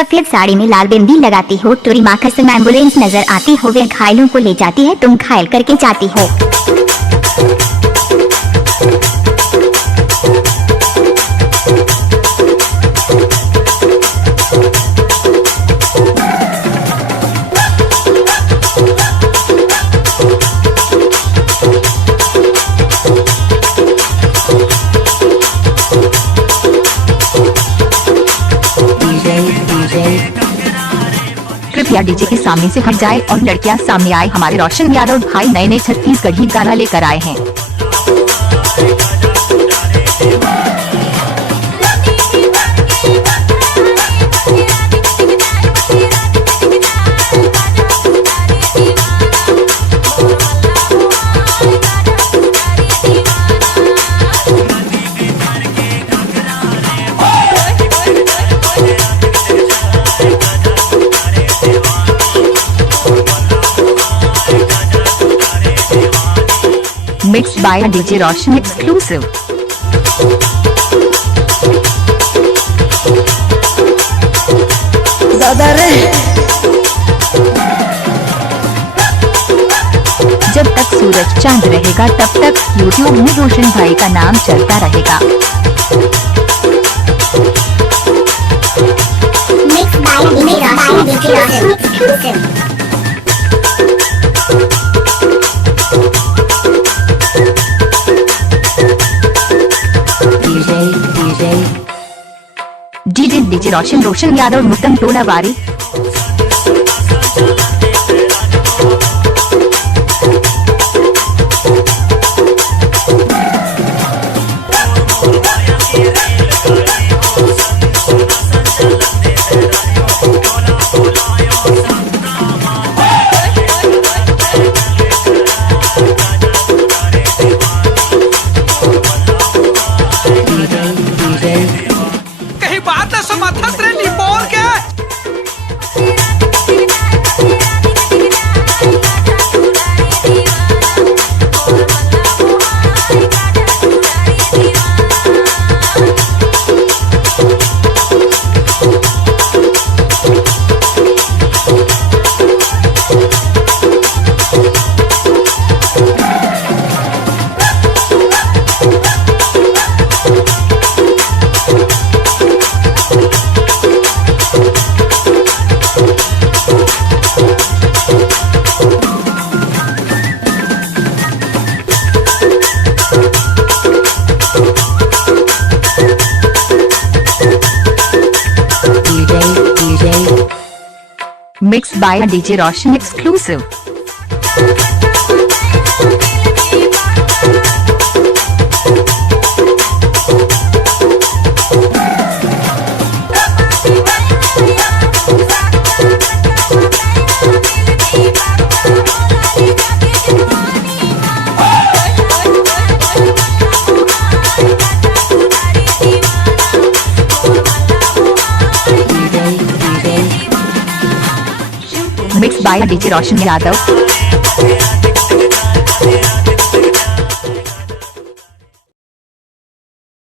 सफेद साड़ी में लाल बिंदी लगाती हो, टोरी माँ कसम एम्बुलेंस नजर आती हो, वे घायलों को ले जाती है, तुम घायल करके जाती हो। कृपया डीजे के सामने से हट जाए और लड़कियां सामने आए। हमारे रोशन यादव भाई नए नए छत्तीसगढ़ी गाना लेकर आए हैं। Mixed by DJ Roshan exclusive. जब तक सूरज चांद रहेगा तब तक YouTube में रोशन भाई का नाम चलता रहेगा। Mixed by DJ Roshan exclusive. DJ Roshan Roshan Yadav मुत्तम टोला वारी। Mixed by DJ Roshan exclusive. Mixed by DJ Roshan Yadav.